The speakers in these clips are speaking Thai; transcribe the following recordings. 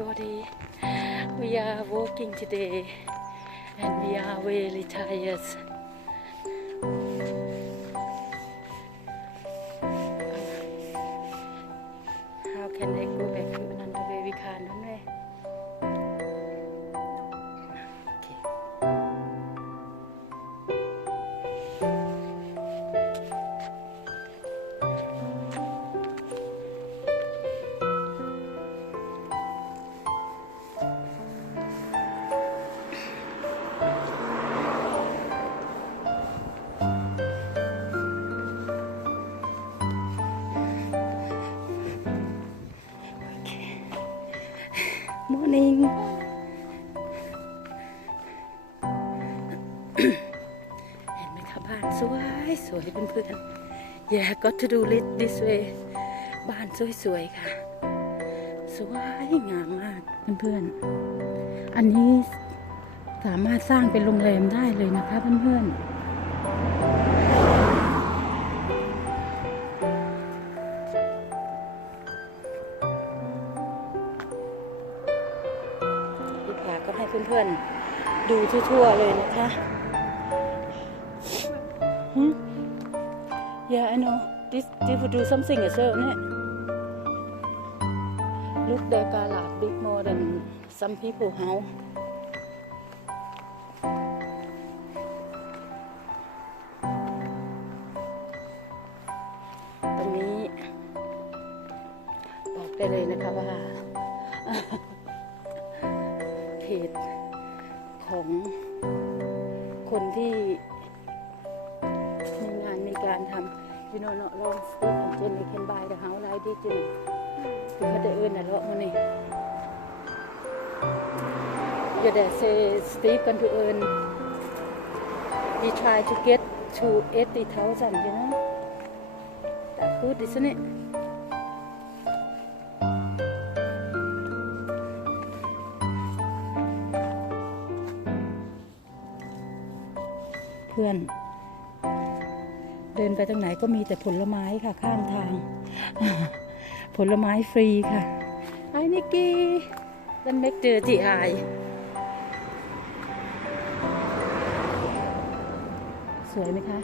everybody. We are walking today and we are really tired. How can I Morning. เห็นไหมคะบ้านสวยสวยเพื่อนๆ Yeah got to do it this way บ้านสวยๆ ค่ะ สวยงามมากเพื่อนๆ อันนี้สามารถสร้างเป็นโรงแรมได้เลยนะคะเพื่อนๆ ก็ให้เพื่อนๆ ดูทั่วๆเลยนะคะฮึ Yeah I know this this would do something as well เนี่ย Look the garage big more than some people house ของคนที่มีงานมีการทำ you know not long stick and then they can buy the house like this you know คือเขาจะเอื้อนนะเลาะมันนี่ your dad say Steve going to earn he try to get to 80,000 you know that good isn't it พื่อนเดินไปตรงไหนก็มีแต่ผลไม้ค่ะ ข้างทาง ผลไม้ฟรีค่ะไอ้นิกกี้ดันเมกเจอที่อายสวยไหมคะ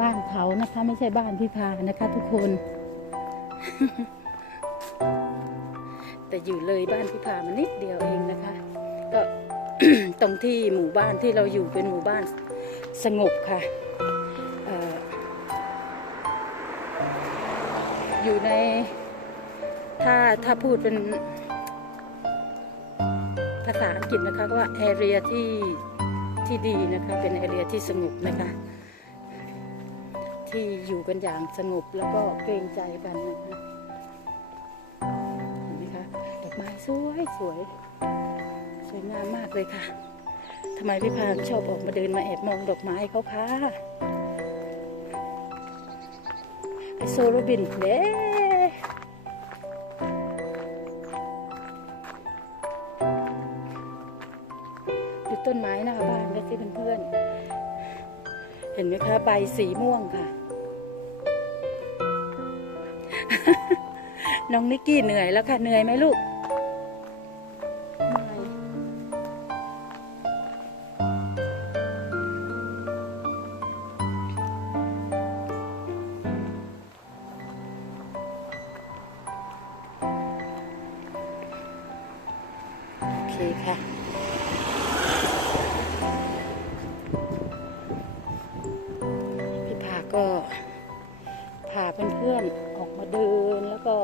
บ้านเขานะคะ ไม่ใช่บ้านพี่พานะคะ ทุกคน แต่อยู่เลยบ้านพี่พามานิดเดียวเองนะคะ ก็ตรงที่หมู่บ้านที่เราอยู่เป็นหมู่บ้าน สงบค่ะออยู่ใน ถ้าถ้าพูดเป็นภาษาอังกฤษนะคะก็ว่า area ที่ที่ดีนะคะเป็น area ที่สงบนะคะ ที่อยู่กันอย่างสงบแล้วก็เกรงใจกันนะคะเห็นไหมคะดอกไม้สวยสวยสวยงามมากเลยค่ะ ทำไมพี่พานชอบออกมาเดินมาแอบมองดอกไม้เขาคะไอโซโรบินเด้ดูต้นไม้หน้าบ้านก็สิเพื่อนๆเห็นไหมคะ ใบสีม่วงค่ะ น้องนิกกี้เหนื่อยแล้วค่ะ เหนื่อยไหมลูก เคค่ะ พี่พาก็พาเพื่อนๆออกมาเดินแล้วก็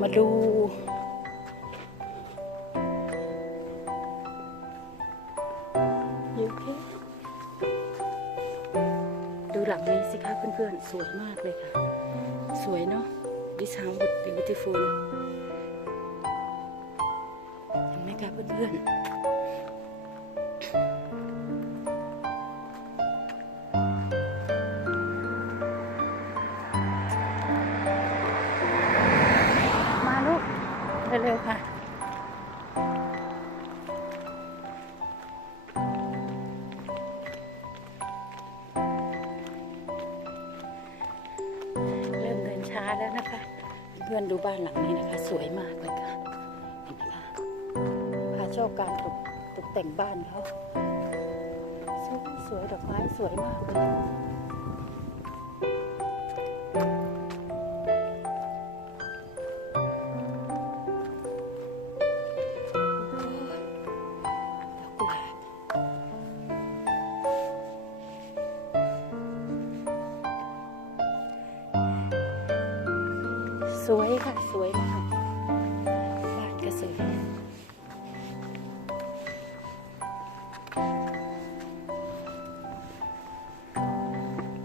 มาดูยูเคดูหลังนี้สิคะเพื่อนๆ สวยมากเลยค่ะ สวยเนาะ This house would be beautiful คะเพื่อนๆ มาลูก เร็วๆค่ะ เริ่มเดินช้าแล้วนะคะ เพื่อนดูบ้านหลังนี้นะคะ สวยมากเลยค่ะ อบการตกตกแต่งบ้านเขาสวยสวยดอกไม้สวยมากเลยสวยค่ะ สวยมาก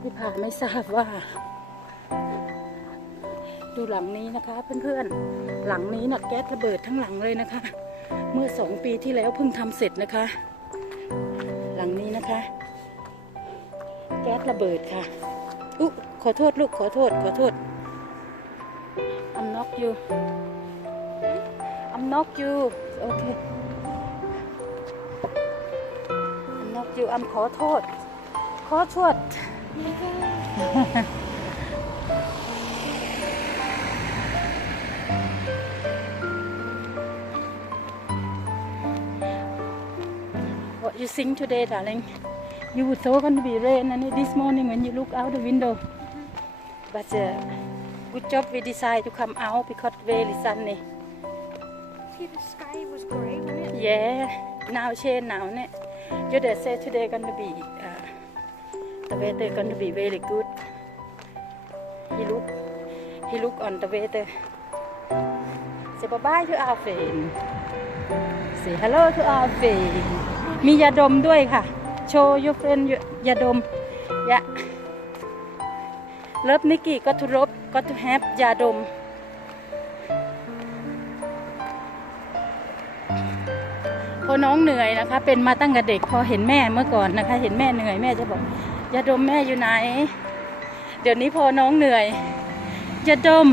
พี่ผาไม่ทราบว่า ดูหลังนี้นะคะ เพื่อนๆ หลังนี้นะแก๊สระเบิดทั้งหลังเลยนะคะ เมื่อสองปีที่แล้วเพิ่งทำเสร็จนะคะ หลังนี้นะคะ แก๊สระเบิดค่ะ อุ๊ขอโทษลูกขอโทษ ขอโทษ I'm knock you I'm knock you okay I'm knock you I'm ขอโทษ ขอโทษ What you sing today, darling? You thought going to be rain, and this morning when you look out the window. But uh, good job we decided to come out because very sunny. See, the sky was grey, wasn't it? Yeah, now change now, ne? Your dad said today going to be uh, the weather going to be very good. He look, he look on the weather. Say bye bye to our friend. Say hello to our friend. มียาดมด้วยค่ะ โชว์ your friend ยาดมยาเลิฟนิกกี้ก็ทุรบก็ทุแฮปยาดม พอน้องเหนื่อยนะคะ เป็นมาตั้งแต่เด็กพอเห็นแม่เมื่อก่อนนะคะ เห็นแม่เหนื่อยแม่จะบอกยาดมแม่อยู่ไหน เดี๋ยวนี้พอน้องเหนื่อยยาดม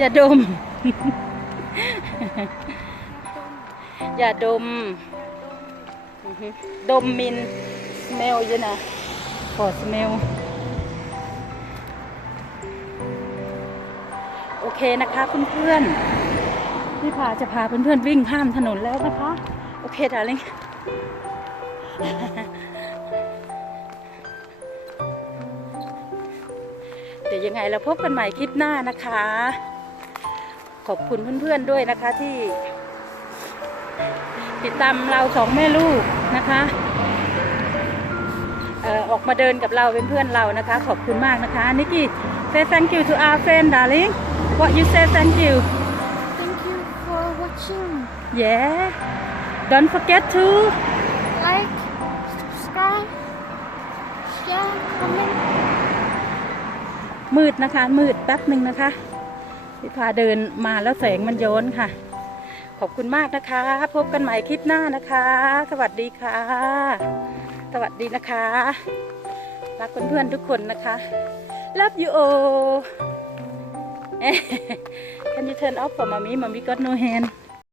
ยาดมยาดม ดมมินสเมลอยู่นะขอสเมลโอเคนะคะเพื่อนๆพี่พาจะพาเพื่อนๆวิ่งข้ามถนนแล้วนะคะ โอเคดาริงเดี๋ยวยังไงเราพบกันใหม่คลิปหน้านะคะ ขอบคุณเพื่อนๆด้วยนะคะที่ ติดตามเราสองแม่ลูกนะคะเอ่อออกมาเดินกับเราเป็นเพื่อนเรานะคะ ขอบคุณมากนะคะนิกกี้ say thank you to our friend darling what you say thank you Thank you for watching. yeah don't forget to Like, subscribe, share, comment. มืดนะคะ มืดแป๊บหนึ่งนะคะพี่พาเดินมาแล้วแสงมันย้อนค่ะ ขอบคุณมากนะคะ พบกันใหม่คลิปหน้านะคะ สวัสดีค่ะ สวัสดีนะคะ รักเพื่อนๆทุกคนนะคะ Love you all Can you turn off for mommy mommy got no hand